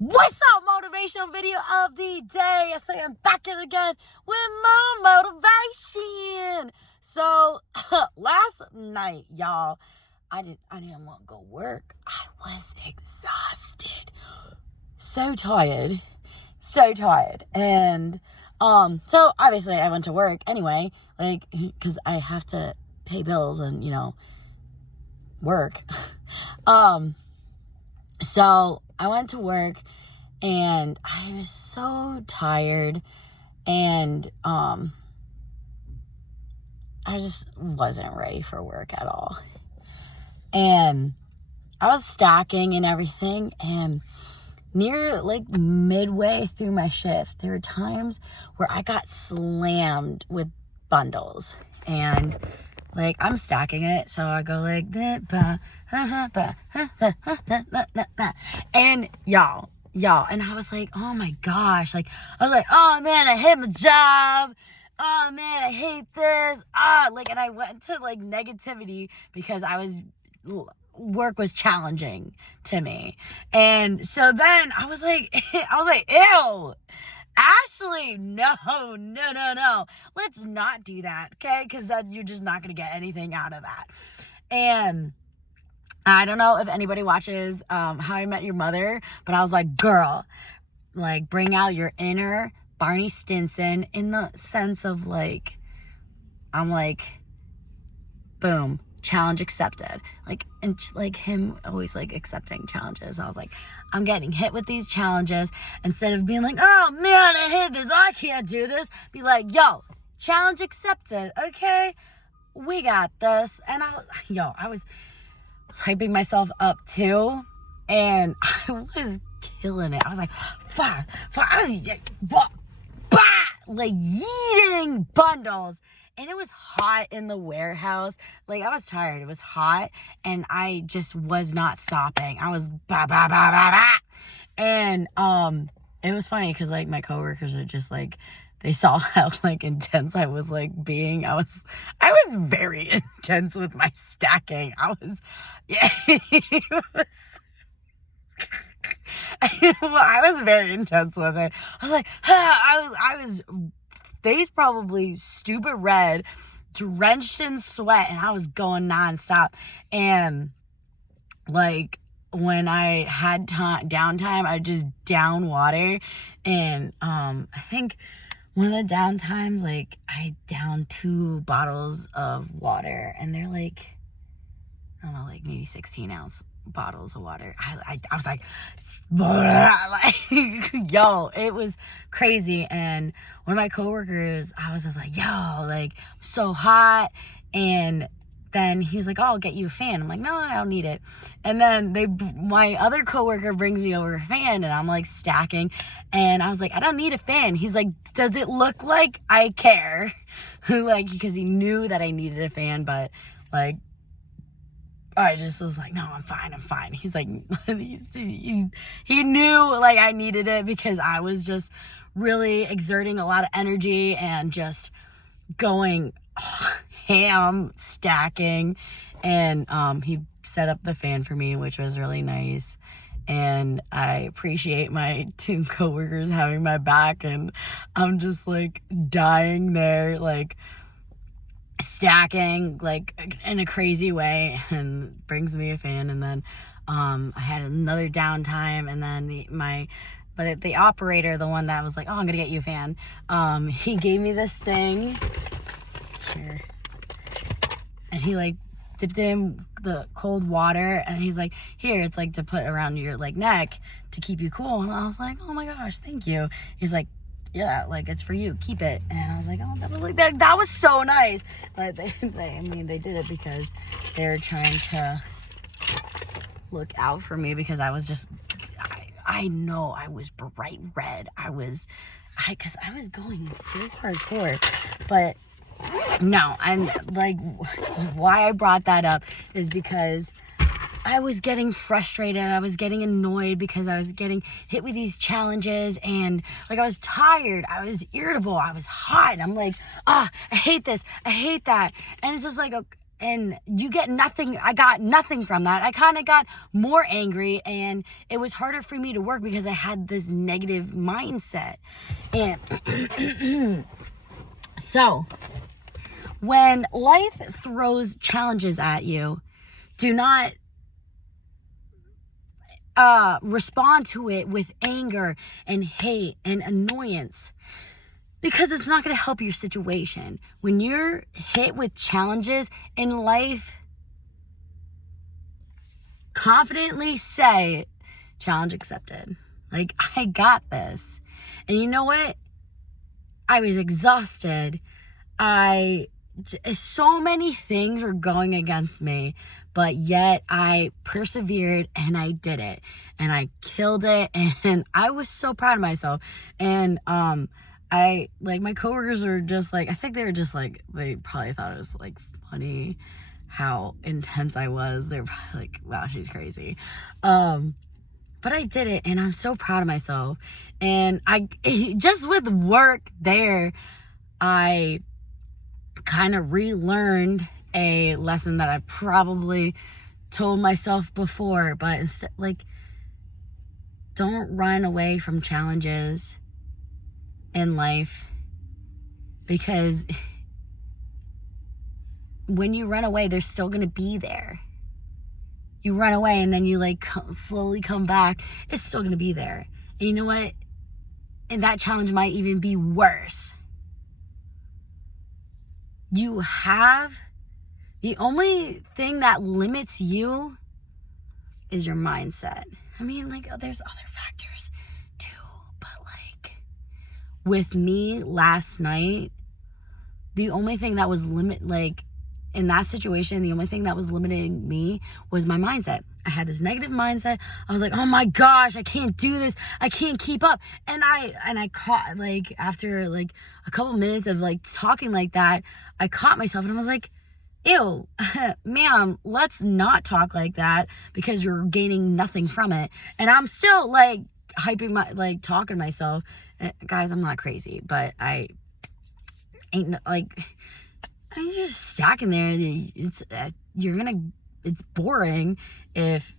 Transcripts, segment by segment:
What's up, motivation video of the day? I say I'm back in again with more motivation. So last night, y'all, I didn't want to go work. I was exhausted, so tired, and so obviously I went to work anyway, like because I have to pay bills and work. So I went to work and I was so tired and I just wasn't ready for work at all. And I was stacking and everything, and near like midway through my shift, there were times where I got slammed with bundles, and like I'm stacking it, so I go like that, and y'all, and I was like, oh my gosh, like I was like, oh man, I hate my job. Oh man, I hate this. And I went to like negativity because work was challenging to me, and so then I was like, ew. Ashley, no. Let's not do that, okay? Because you're just not going to get anything out of that. And I don't know if anybody watches How I Met Your Mother, but I was like, girl, like, bring out your inner Barney Stinson in the sense of, like, I'm like, boom, challenge accepted. And him always like accepting challenges. I was like, I'm getting hit with these challenges. Instead of being like, oh man, I hate this, I can't do this, be like, yo, challenge accepted, okay, we got this. And I was hyping myself up too, and I was killing it. I was like, fuck, I was like yeeting bundles. And it was hot in the warehouse. Like, I was tired. It was hot. And I just was not stopping. I was And it was funny because, like, my coworkers are just, like, they saw how, like, intense I was, like, being. I was very intense with my stacking. I was very intense with it. I was like, I was face probably stupid red, drenched in sweat, and I was going nonstop. And like when I had downtime, I just down water. And I think one of the downtimes, like I downed 2 bottles of water, and they're like, I don't know, like maybe 16-ounce bottles of water. I was like, yo, it was crazy. And one of my coworkers, I was just like, yo, like so hot. And then he was like, oh, I'll get you a fan. I'm like, no, I don't need it. And then my other coworker brings me over a fan, and I'm like stacking, and I was like, I don't need a fan. He's like, does it look like I care? Like, because he knew that I needed a fan, but like I just was like, no, I'm fine. He's like, he knew like I needed it because I was just really exerting a lot of energy and just going ham stacking. And he set up the fan for me, which was really nice. And I appreciate my 2 coworkers having my back, and I'm just like dying there, like stacking like in a crazy way, and brings me a fan. And then I had another downtime, and then the operator, the one that was like, oh, I'm gonna get you a fan, he gave me this thing here, and he like dipped it in the cold water, and he's like, here, it's like to put around your like neck to keep you cool. And I was like, oh my gosh, thank you. He's like, yeah, like it's for you, keep it. And I was like, oh, that was so nice. But they did it because they're trying to look out for me, because I was just, I know I was bright red. Because I was going so hardcore. But no, and like why I brought that up is because I was getting frustrated. I was getting annoyed because I was getting hit with these challenges, and like I was tired. I was irritable. I was hot. I'm like, I hate this. I hate that. And it's just like, you get nothing. I got nothing from that. I kind of got more angry, and it was harder for me to work because I had this negative mindset. And so when life throws challenges at you, do not respond to it with anger and hate and annoyance, because it's not going to help your situation. When you're hit with challenges in life, confidently say, challenge accepted. Like, I got this. And you know what? I was exhausted. So many things were going against me, but yet I persevered and I did it and I killed it, and I was so proud of myself. And my coworkers are just like, I think they were just like, they probably thought it was like funny how intense I was. They're probably like, wow, she's crazy. But I did it, and I'm so proud of myself. And just with work there, I kind of relearned a lesson that I probably told myself before, but instead, like, don't run away from challenges in life, because when you run away, they're still going to be there. You run away and then you slowly come back, it's still going to be there. And you know what? And that challenge might even be worse. The only thing that limits you is your mindset. I mean, there's other factors too, but with me last night, the only thing that was in that situation, the only thing that was limiting me was my mindset. I had this negative mindset. I was like, oh my gosh, I can't do this. I can't keep up. And I caught, after a couple minutes of talking like that, I caught myself and I was like, ew, ma'am, let's not talk like that, because you're gaining nothing from it. And I'm still hyping talking to myself. Guys, I'm not crazy, but I ain't you're just stacking there. It's boring if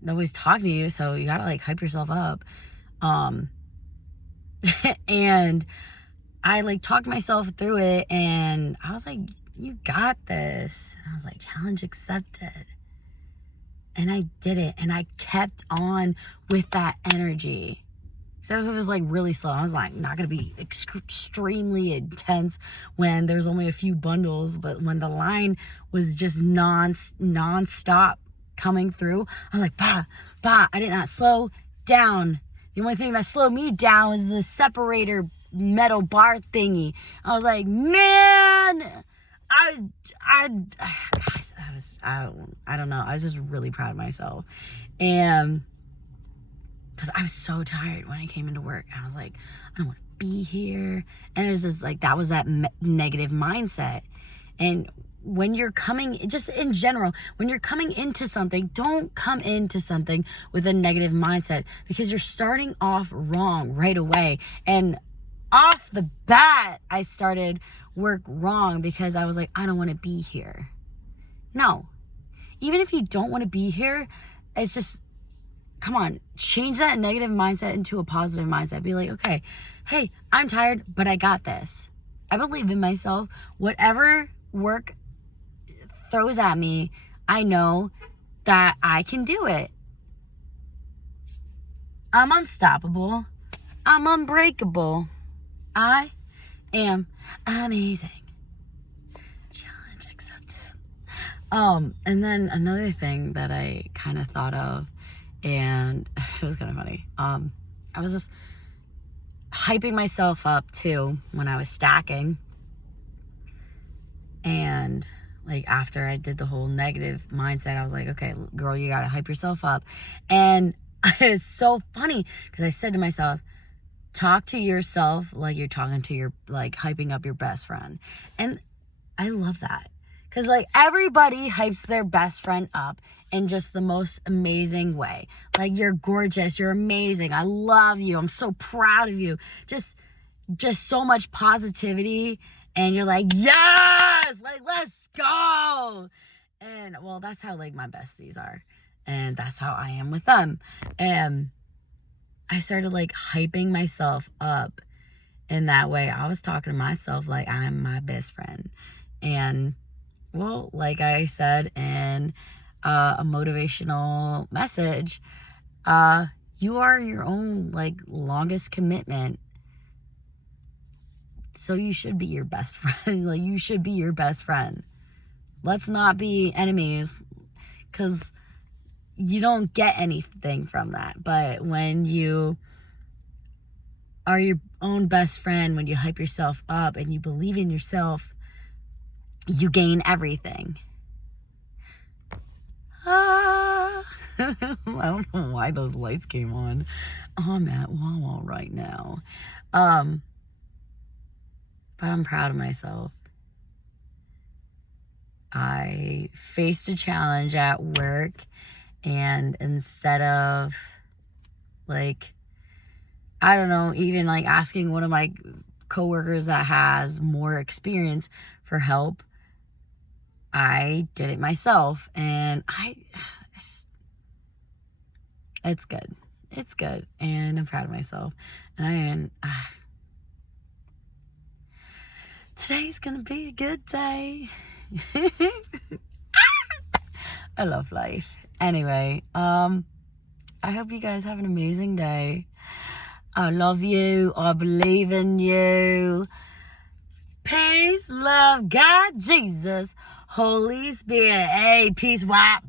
nobody's talking to you, so you gotta hype yourself up. And I talked myself through it, and I was like, you got this. And I was like, challenge accepted. And I did it, and I kept on with that energy. So if it was really slow, I was not going to be extremely intense when there's only a few bundles. But when the line was just non-stop coming through, I was like, bah, I did not slow down. The only thing that slowed me down was the separator metal bar thingy. I was like, man, guys, I don't know. I was just really proud of myself. And because I was so tired when I came into work. I was like, I don't want to be here. And it was just that was that negative mindset. And when you're just in general, when you're coming into something, don't come into something with a negative mindset, because you're starting off wrong right away. And off the bat, I started work wrong because I was like, I don't want to be here. No. Even if you don't want to be here, it's just, come on, change that negative mindset into a positive mindset. Be like, okay, hey, I'm tired, but I got this. I believe in myself. Whatever work throws at me, I know that I can do it. I'm unstoppable. I'm unbreakable. I am amazing. Challenge accepted. And then another thing that I kind of thought of, and it was kind of funny. I was just hyping myself up too when I was stacking. And after I did the whole negative mindset, I was like, okay, girl, you gotta hype yourself up. And it was so funny because I said to myself, talk to yourself like you're talking to your, hyping up your best friend. And I love that. Because, everybody hypes their best friend up in just the most amazing way. You're gorgeous. You're amazing. I love you. I'm so proud of you. Just so much positivity. And you're like, yes! yes, like, let's go. And, well, that's how, like, my besties are. And that's how I am with them. And I started, like, hyping myself up in that way. I was talking to myself like I'm my best friend. And, well, like I said in a motivational message, you are your own, like, longest commitment. So you should be your best friend. Like, you should be your best friend. Let's not be enemies, because you don't get anything from that. But when you are your own best friend, when you hype yourself up and you believe in yourself, you gain everything. I don't know why those lights came on. I'm at Wawa right now. But I'm proud of myself. I faced a challenge at work, and instead of, like, I don't know, even like asking one of my coworkers that has more experience for help, I did it myself. And it's good. It's good. And I'm proud of myself. And today's gonna be a good day. I love life. Anyway, I hope you guys have an amazing day. I love you. I believe in you. Peace, love, God, Jesus, Holy Spirit. Hey, peace, wap.